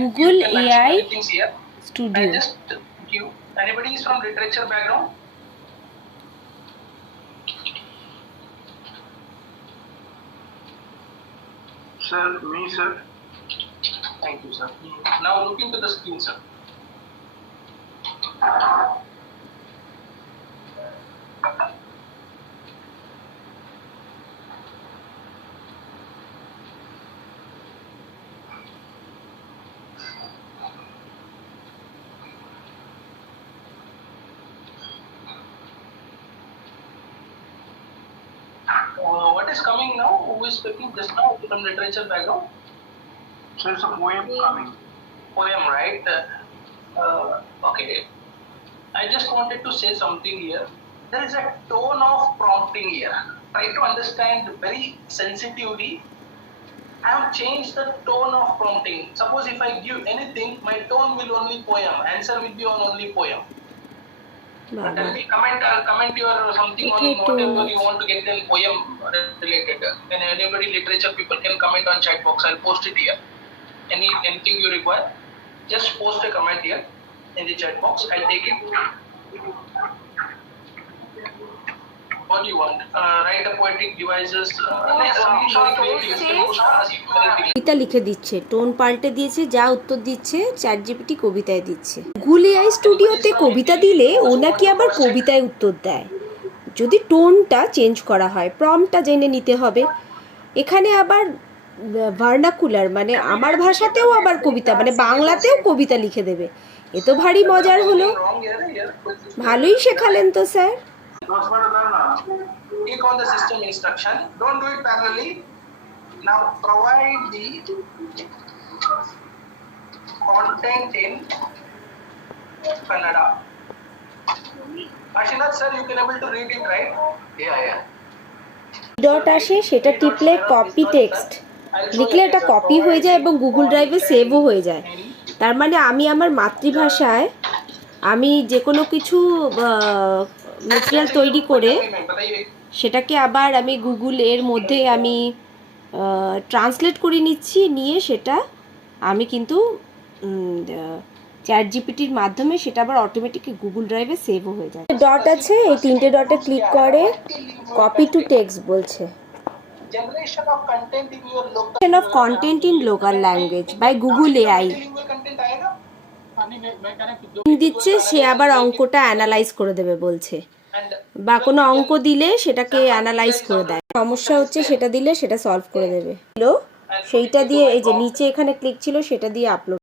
Google AI Studio. Just give. Anybody is from literature background? Sir, me, sir. Thank you, sir. Now look into the screen, sir. What is coming now? Who is speaking just now from literature background? Sir, it's a poem coming. Poem, right? Okay. I just wanted to say something here. There is a tone of prompting here. Try to understand very sensitively. I have changed the tone of prompting. Suppose if I give anything, my tone will only poem. Answer will be on only poem. Tell me, comment your something on whatever you want to get in poem related. And anybody literature people can comment on chat box. I'll post it here. Anything you require, just post a comment here in the chat box. I'll take it. What do you want? Write a poetic devices. কবিতা লিখে দিচ্ছে, টোন পাল্টে দিয়েছে, যা উত্তর দিচ্ছে চ্যাটজিপিটি কবিতায় দিচ্ছে। Google AI স্টুডিওতে কবিতা দিলে ও নাকি আবার কবিতায় উত্তর দেয়, যদি টোনটা চেঞ্জ করা হয়। প্রম্পটটা জেনে নিতে হবে। এখানে আবার ভার্নাকুলার মানে আমার ভাষাতেও আবার কবিতা, মানে বাংলাতেও কবিতা লিখে দেবে। এ তো ভারী মজার হলো। ভালোই শেখালেন তো sir. Click on the system instruction. Don't do it parallelly. Now provide the content in Kannada. Ashinath sir, you can able to read it, right? Yeah. Dot আসে, সেটা টিপলে কপি টেক্সট লিখলে এটা কপি হয়ে যায় এবং গুগল ড্রাইভে সেভও হয়ে যায়। তার মানে আমি আমার মাতৃভাষায় আমি যে কোনো কিছু ম্যাটেরিয়াল তৈরি করে সেটাকে আবার আমি গুগল এর মধ্যে আমি ট্রান্সলেট করে নিচ্ছি, নিয়ে সেটা আমি কিন্তু চ্যাট জিপিটির মাধ্যমে সেটা আবার অটোমেটিকলি গুগল ড্রাইভে সেভও হয়ে যায়। ডট আছে, এই তিনটে ডটে ক্লিক করে কপি টু টেক্সট বলছে। Generation of content in your local language by Google AI দিচ্ছে, সে আবার অঙ্কটা অ্যানালাইজ করে দেবে বলছে, বা কোনো অঙ্ক দিলে সেটাকে অ্যানালাইজ করে দেয়। সমস্যা হচ্ছে সেটা দিলে সেটা সলভ করে দেবে। সেইটা দিয়ে এই যে নিচে এখানে ক্লিক ছিল সেটা দিয়ে আপলোড